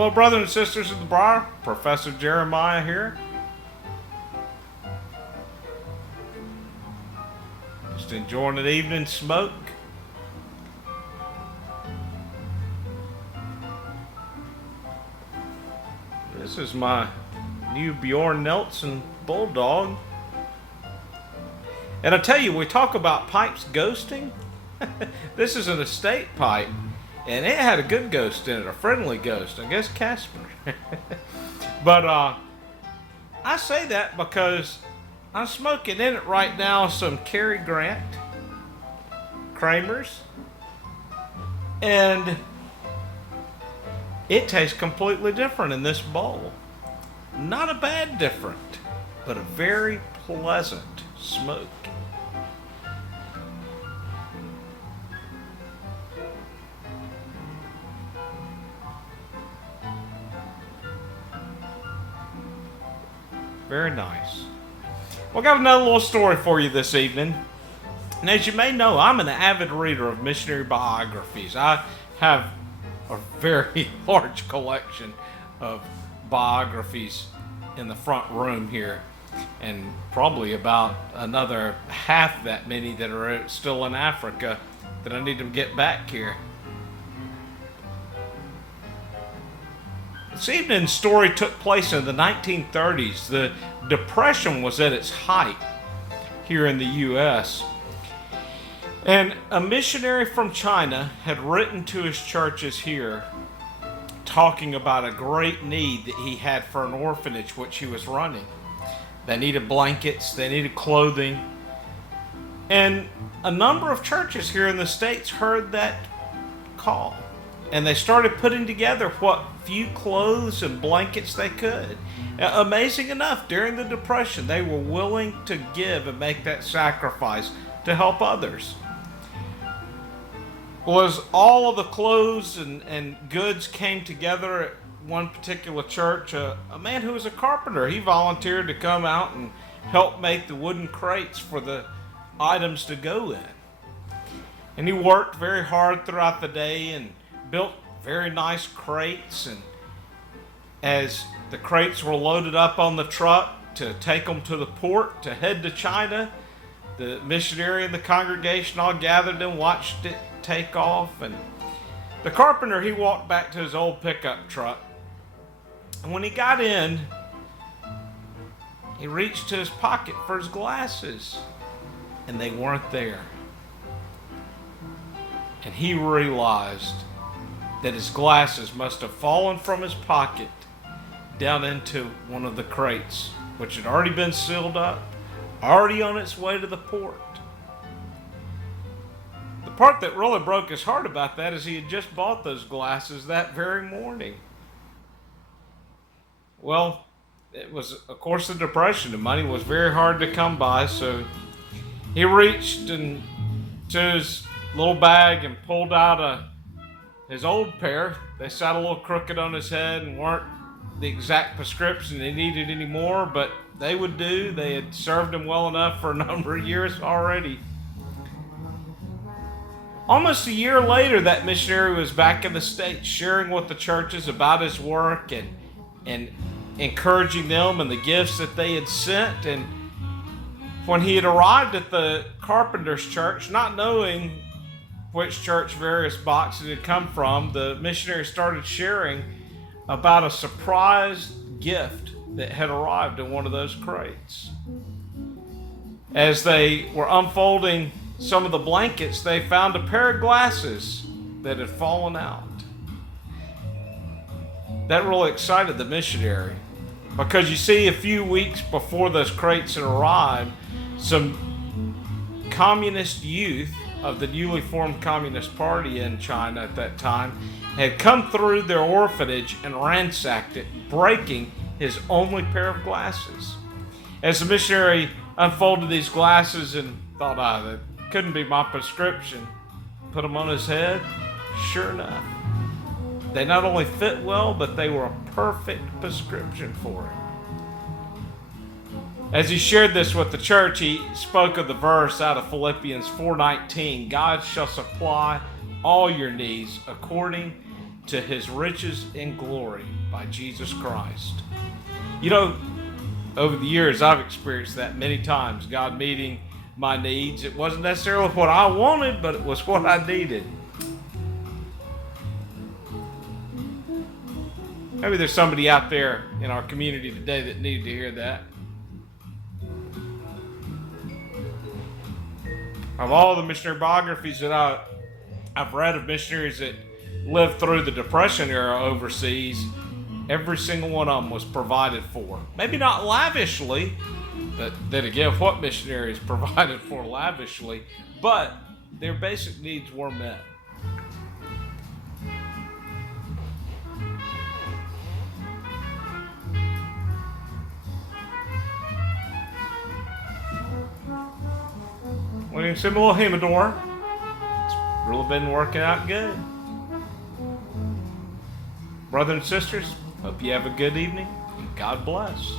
Hello, brothers and sisters of the Briar. Professor Jeremiah here. Just enjoying an evening smoke. This is my new Bjorn Nelson Bulldog. And I tell you, we talk about pipes ghosting. This is an estate pipe. And it had a good ghost in it, a friendly ghost. I guess Casper. But I say that because I'm smoking in it right now some Cary Grant Kramers. And it tastes completely different in this bowl. Not a bad different, but a very pleasant smoke. Very nice. Well, I got another little story for you this evening. And as you may know, I'm an avid reader of missionary biographies. I have a very large collection of biographies in the front room here, and probably about another half that many that are still in Africa that I need to get back here. This evening's story took place in the 1930s. The Depression was at its height here in the U.S. And a missionary from China had written to his churches here talking about a great need that he had for an orphanage which he was running. They needed blankets, they needed clothing. And a number of churches here in the States heard that call. And they started putting together what few clothes and blankets they could. Amazing enough, during the Depression, they were willing to give and make that sacrifice to help others. Well, as all of the clothes and goods came together at one particular church, a man who was a carpenter, he volunteered to come out and help make the wooden crates for the items to go in. And he worked very hard throughout the day and built very nice crates, and as the crates were loaded up on the truck to take them to the port to head to China, the missionary and the congregation all gathered and watched it take off. And the carpenter, he walked back to his old pickup truck, and when he got in, he reached to his pocket for his glasses, and they weren't there. And he realized that his glasses must have fallen from his pocket down into one of the crates, which had already been sealed up, already on its way to the port. The part that really broke his heart about that is he had just bought those glasses that very morning. Well, it was, of course, the Depression. The money was very hard to come by, so he reached into his little bag and pulled out his old pair. They sat a little crooked on his head and weren't the exact prescription he needed anymore, but they would do. They had served him well enough for a number of years already. Almost a year later, that missionary was back in the States sharing with the churches about his work and encouraging them and the gifts that they had sent. And when he had arrived at the carpenter's church, not knowing which church various boxes had come from, the missionary started sharing about a surprise gift that had arrived in one of those crates. As they were unfolding some of the blankets, they found a pair of glasses that had fallen out. That really excited the missionary, because you see, a few weeks before those crates had arrived, some communist youth of the newly formed Communist Party in China at that time had come through their orphanage and ransacked it, breaking his only pair of glasses. As the missionary unfolded these glasses and thought, that couldn't be my prescription, put them on his head, sure enough, they not only fit well, but they were a perfect prescription for him. As he shared this with the church, he spoke of the verse out of Philippians 4:19, God shall supply all your needs according to his riches in glory by Jesus Christ. You know, over the years, I've experienced that many times, God meeting my needs. It wasn't necessarily what I wanted, but it was what I needed. Maybe there's somebody out there in our community today that needed to hear that. Of all the missionary biographies that I've read of missionaries that lived through the Depression era overseas, every single one of them was provided for. Maybe not lavishly, but then again, what missionaries provided for lavishly, but their basic needs were met. We can sing a little humidor. It's really been working out good. Brothers and sisters, hope you have a good evening, and God bless.